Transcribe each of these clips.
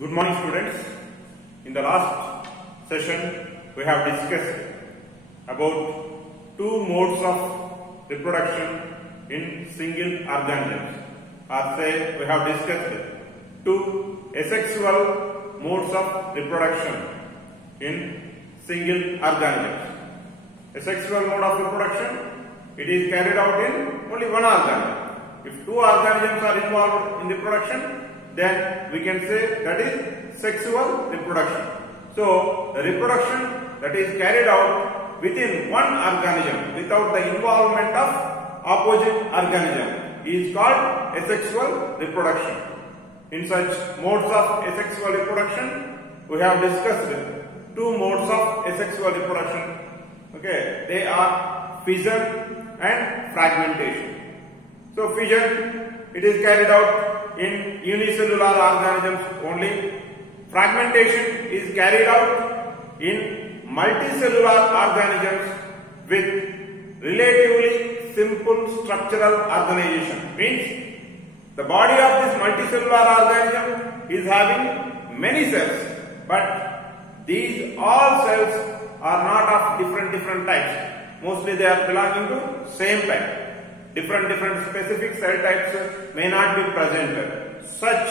Good morning, students. In the last session, we have discussed about two modes of reproduction in single organisms. Or say, we have discussed two asexual modes of reproduction in single organisms. Asexual mode of reproduction, it is carried out in only one organism. If two organisms are involved in the reproduction, then we can say that is sexual reproduction. So, the reproduction that is carried out within one organism without the involvement of opposite organism is called asexual reproduction. In such modes of asexual reproduction, we have discussed two modes of asexual reproduction. Okay, they are fission and fragmentation. So, fission, it is carried out in unicellular organisms only. Fragmentation is carried out in multicellular organisms with relatively simple structural organization. Means the body of this multicellular organism is having many cells, but these all cells are not of different types. Mostly they are belonging to same type. Different specific cell types may not be present. Such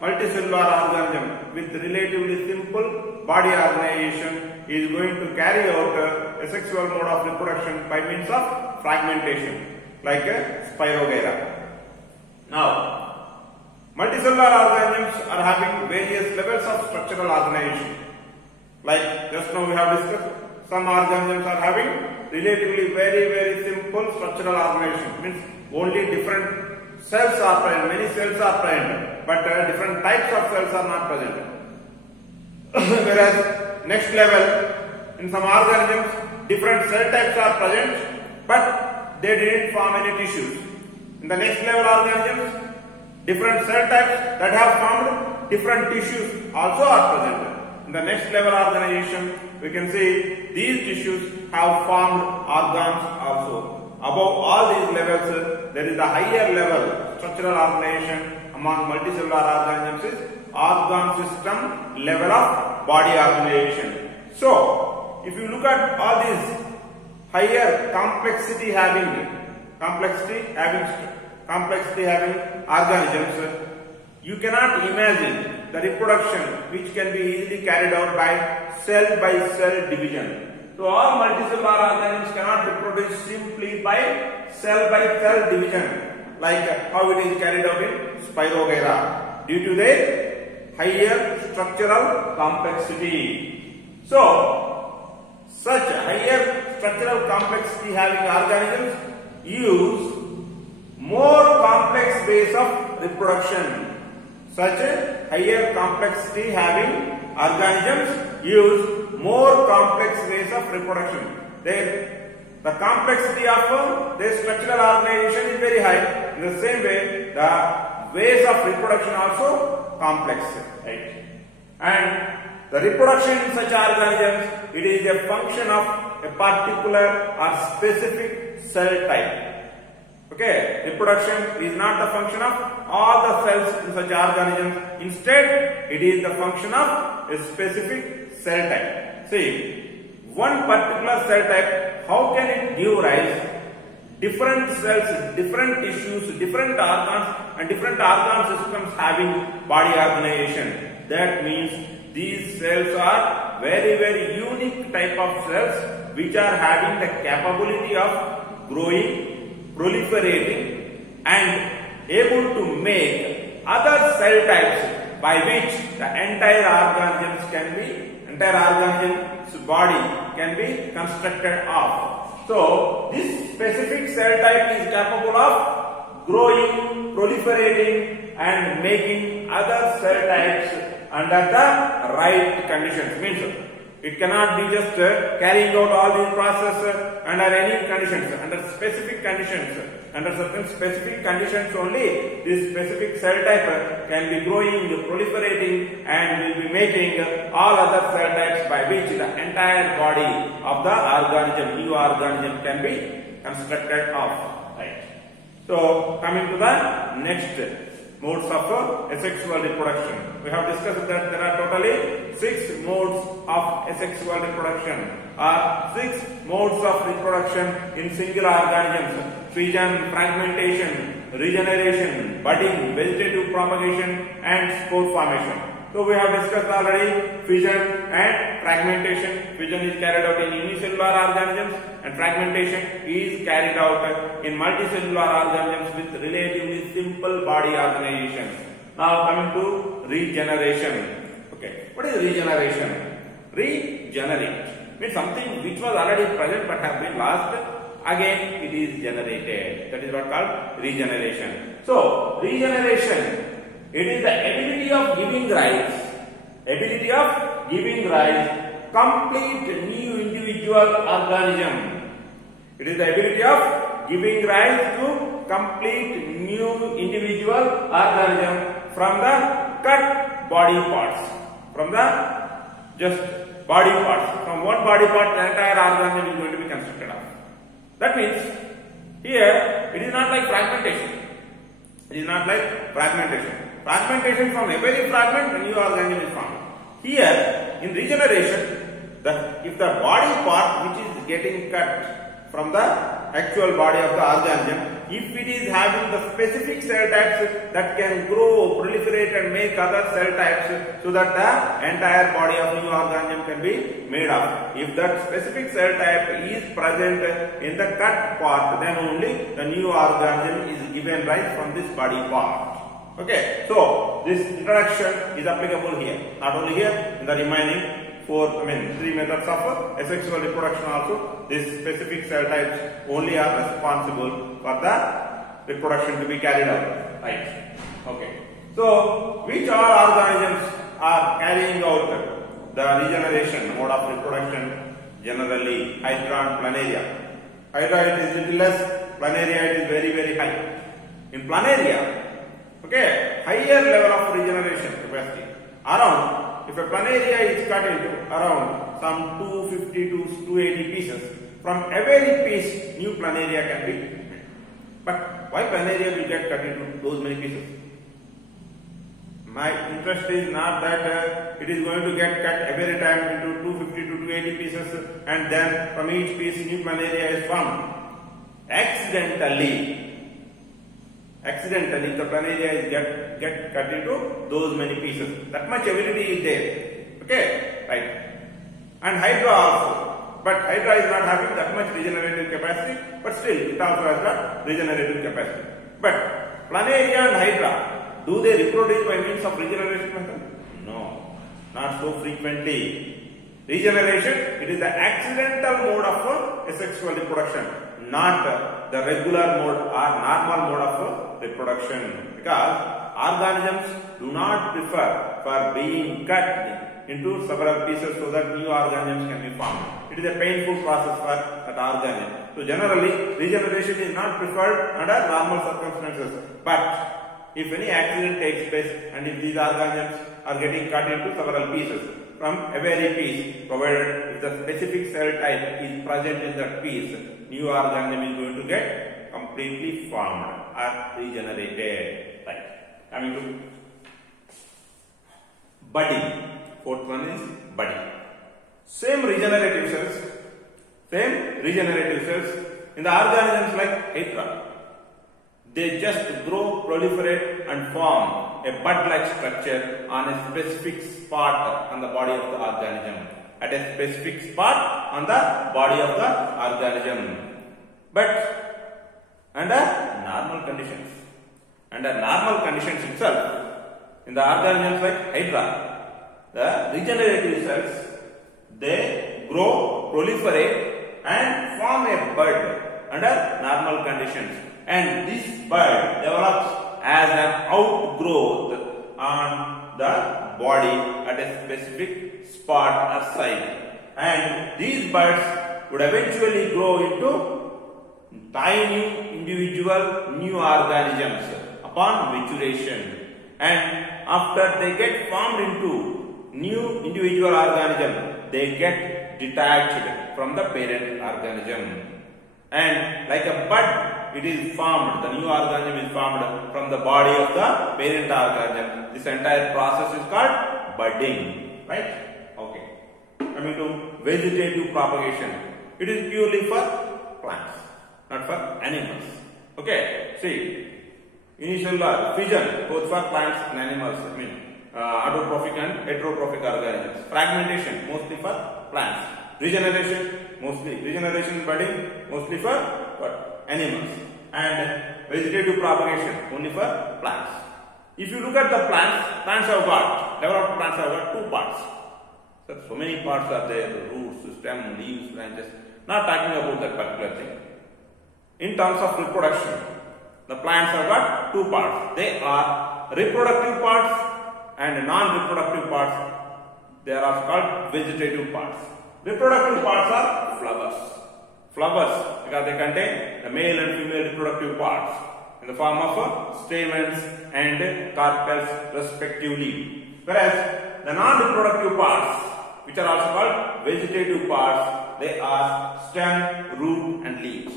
multicellular organism with relatively simple body organization is going to carry out a sexual mode of reproduction by means of fragmentation, like a Spirogyra. Now, multicellular organisms are having various levels of structural organization. Like just now we have discussed, some organisms are having relatively very simple structural organization. Means only different cells are present, many cells are present, but different types of cells are not present. Whereas next level, in some organisms, different cell types are present, but they didn't form any tissues. In the next level organisms, different cell types that have formed different tissues also are present. In the next level organization, we can see these tissues have formed organs also. Above all these levels, there is a higher level structural organization among multicellular organisms is organ system level of body organization. So, if you look at all these higher complexity having organisms, you cannot imagine the reproduction which can be easily carried out by cell division. So all multicellular organisms cannot reproduce simply by cell division like how it is carried out in Spirogyra due to the higher structural complexity. So such higher structural complexity having organisms use more complex ways of reproduction. Such a higher complexity having organisms use more complex ways of reproduction. The complexity of their structural organization is very high. In the same way, the ways of reproduction also complex. Right? And the reproduction in such organisms, it is a function of a particular or specific cell type. Okay, reproduction is not the function of all the cells in such organisms. Instead, it is the function of a specific cell type. See, one particular cell type, how can it give rise different cells, different tissues, different organs and different organ systems having body organization. That means these cells are very unique type of cells which are having the capability of growing, proliferating and able to make other cell types by which the entire organism's body can be constructed of. So this specific cell type is capable of growing, proliferating and making other cell types under the right conditions. Means it cannot be just carrying out all these processes under any conditions, under specific conditions. Under certain specific conditions only, this specific cell type can be growing, proliferating and will be making all other cell types by which the entire body of the new organism can be constructed of. Right. So, coming to the next modes of asexual reproduction. We have discussed that there are totally 6 modes of asexual reproduction, or 6 modes of reproduction in single organisms: fission, fragmentation, regeneration, budding, vegetative propagation, and spore formation. So we have discussed already fission and fragmentation. Fission is carried out in unicellular organisms, and fragmentation is carried out in multicellular organisms with relatively simple body organizations. Now coming to regeneration. Okay, what is regeneration? Regenerate means something which was already present but have been lost. Again, it is generated. That is what called regeneration. So regeneration, it is the ability of giving rise, complete new individual organism. It is the ability of giving rise to complete new individual organism from the cut body parts, from the just body parts. From one body part, the entire organism is going to be constructed of. That means here it is not like fragmentation. It is not like fragmentation. Fragmentation, from every fragment a new organism is formed. Here in regeneration, if the body part which is getting cut from the actual body of the organism, if it is having the specific cell types that can grow, proliferate and make other cell types so that the entire body of new organism can be made of. If that specific cell type is present in the cut part, then only the new organism is given rise from this body part. Okay, so this introduction is applicable here, not only here, in the remaining 3 methods of asexual reproduction also. These specific cell types only are responsible for the reproduction to be carried out, right? Okay, so which all organisms are carrying out the regeneration mode of reproduction? Generally, Hydra and Planaria. Hydra it is little less, Planaria it is very, very high. In Planaria, okay, higher level of regeneration capacity. Around, if a planaria is cut into around some 250 to 280 pieces, from every piece new planaria can be made. But why planaria will get cut into those many pieces? My interest is not that it is going to get cut every time into 250 to 280 pieces and then from each piece new planaria is formed. Accidentally the planaria is get cut into those many pieces. That much ability is there. Okay, right. And Hydra also. But Hydra is not having that much regenerative capacity, but still it also has the regenerative capacity. But Planaria and Hydra, do they reproduce by means of regeneration method? No, not so frequently. Regeneration, it is the accidental mode of asexual reproduction, not the regular mode or normal mode of reproduction, because organisms do not prefer for being cut into several pieces so that new organisms can be formed. It is a painful process for that organism. So generally, regeneration is not preferred under normal circumstances. But if any accident takes place and if these organisms are getting cut into several pieces, from every piece, provided if the specific cell type is present in that piece, new organism is going to get completely formed or regenerated. Right. Coming to budding. Fourth one is budding. Same regenerative cells in the organisms like Hydra. They just grow, proliferate and form a bud-like structure on a specific spot on the body of the organism. At a specific spot on the body of the organism. But under normal conditions. Under normal conditions itself, in the organisms like Hydra, the regenerative cells, they grow, proliferate and form a bud under normal conditions. And this bud develops as an outgrowth on the body at a specific spot or site. And these buds would eventually grow into tiny individual new organisms upon maturation. And after they get formed into new individual organism, they get detached from the parent organism. And like a bud it is formed, the new organism is formed from the body of the parent organism. This entire process is called budding, right? Okay. Coming to vegetative propagation, it is purely for plants, not for animals. Okay, see, initial fission both for plants and animals, autotrophic and heterotrophic organisms. Fragmentation mostly for plants. Regeneration budding mostly for what? Animals. And vegetative propagation only for plants. If you look at the plants have got, developed plants have got two parts. So many parts are there, roots, stem, leaves, branches. Not talking about that particular thing. In terms of reproduction, the plants have got two parts. They are reproductive parts and non-reproductive parts. They are also called vegetative parts. Reproductive parts are flowers. Flowers, because they contain the male and female reproductive parts in the form of stamens and carpels respectively. Whereas the non-reproductive parts, which are also called vegetative parts, they are stem, root and leaves.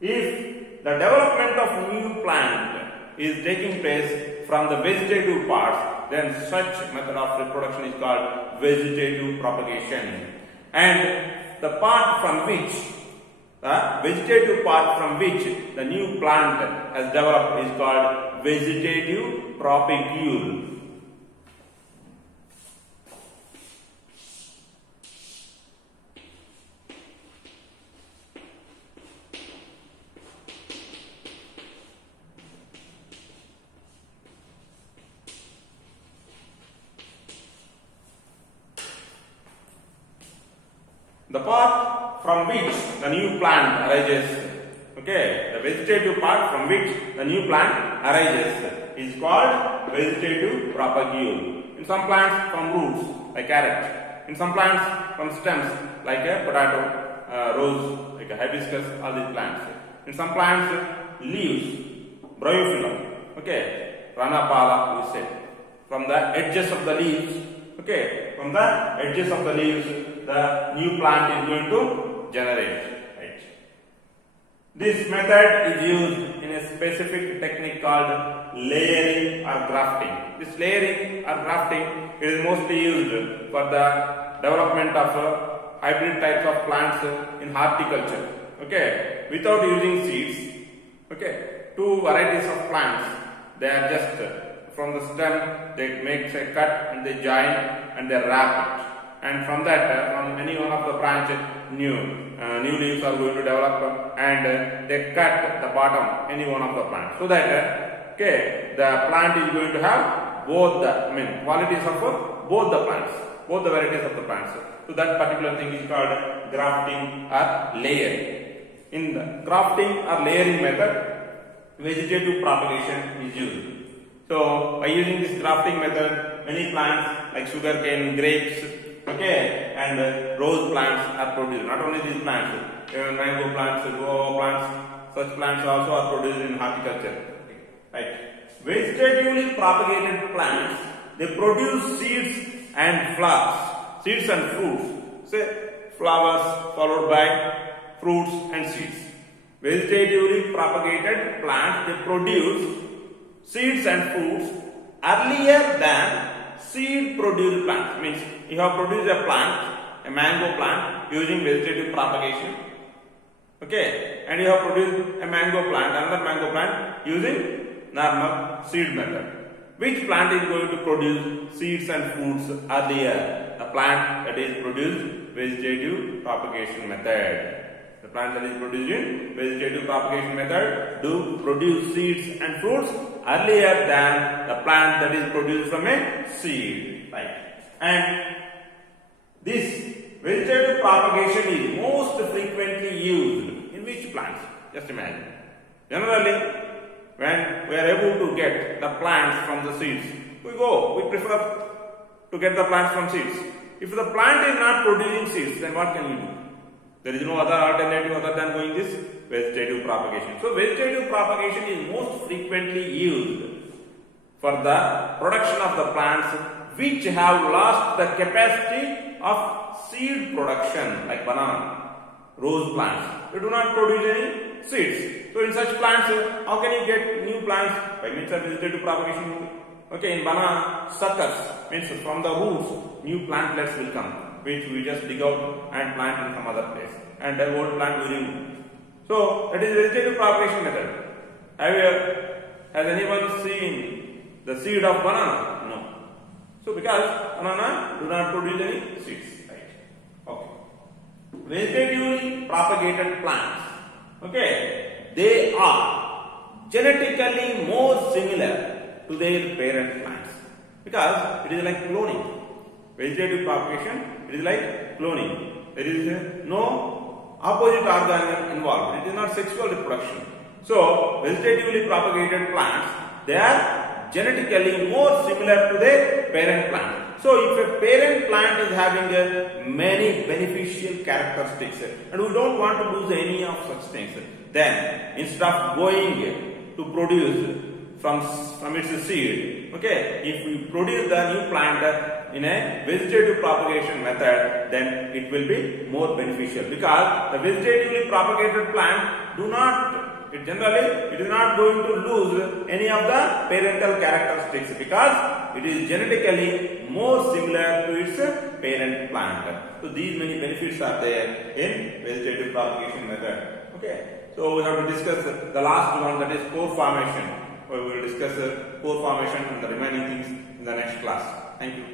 If the development of new plant is taking place from the vegetative parts, then such method of reproduction is called vegetative propagation. And the part from which, the vegetative part from which the new plant has developed is called vegetative propagule. The part from which the new plant arises, okay, the vegetative part from which the new plant arises is called vegetative propagule. In some plants from roots like carrot, in some plants from stems like a potato, rose, like a hibiscus, all these plants. In some plants leaves, bryophyllum, okay, ranapala we say. From the edges of the leaves, okay, from the edges of the leaves, the new plant is going to generate. Right. This method is used in a specific technique called layering or grafting. This layering or grafting is mostly used for the development of hybrid types of plants in horticulture. Okay, without using seeds. Okay, two varieties of plants. They are just from the stem. They make a cut and they join and they wrap it. And from that, from any one of the branches, new leaves are going to develop, and they cut the bottom, any one of the plants, so that okay, the plant is going to have both the qualities of both the plants, both the varieties of the plants. So that particular thing is called grafting or layering. In the grafting or layering method, vegetative propagation is used. So by using this grafting method, many plants like sugarcane, grapes, okay, and rose plants are produced. Not only these plants, even mango plants, guava plants, such plants also are produced in horticulture. Right. Vegetatively propagated plants, they produce seeds and flowers, seeds and fruits. Say flowers followed by fruits and seeds. Vegetatively propagated plants, they produce seeds and fruits earlier than seed produced plants. Means you have produced a plant, a mango plant, using vegetative propagation. Okay, and you have produced a mango plant, another mango plant, using normal seed method. Which plant is going to produce seeds and fruits earlier? The plant that is produced vegetative propagation method. The plant that is produced in vegetative propagation method do produce seeds and fruits earlier than the plant that is produced from a seed. Right. And this vegetative propagation is most frequently used in which plants? Just imagine. Generally, when we are able to get the plants from the seeds, we prefer to get the plants from seeds. If the plant is not producing seeds, then what can we do? There is no other alternative other than going this vegetative propagation. So vegetative propagation is most frequently used for the production of the plants which have lost the capacity of seed production, like banana, rose plants. They do not produce any seeds. So in such plants, how can you get new plants? By means of vegetative propagation only. Okay, in banana, suckers, means from the roots, new plantlets will come, which we just dig out and plant in some other place. And the old plant will remove. So that is vegetative propagation method. Has anyone seen the seed of banana? No. So because banana do not produce any seeds, right? Okay. Vegetatively propagated plants, okay, they are genetically more similar to their parent plants because it is like cloning. Vegetative propagation, it is like cloning. There is no opposite organ involved. It is not sexual reproduction. So vegetatively propagated plants, they are genetically more similar to their parent plant. So if a parent plant is having many beneficial characteristics and we don't want to lose any of such things, then instead of going to produce from its seed, okay, if we produce the new plant in a vegetative propagation method, then it will be more beneficial because the vegetatively propagated plant it is not going to lose any of the parental characteristics because it is genetically more similar to its parent plant. So these many benefits are there in vegetative propagation method. Okay, so we have to discuss the last one, that is pore formation. We will discuss pore formation and the remaining things in the next class. Thank you.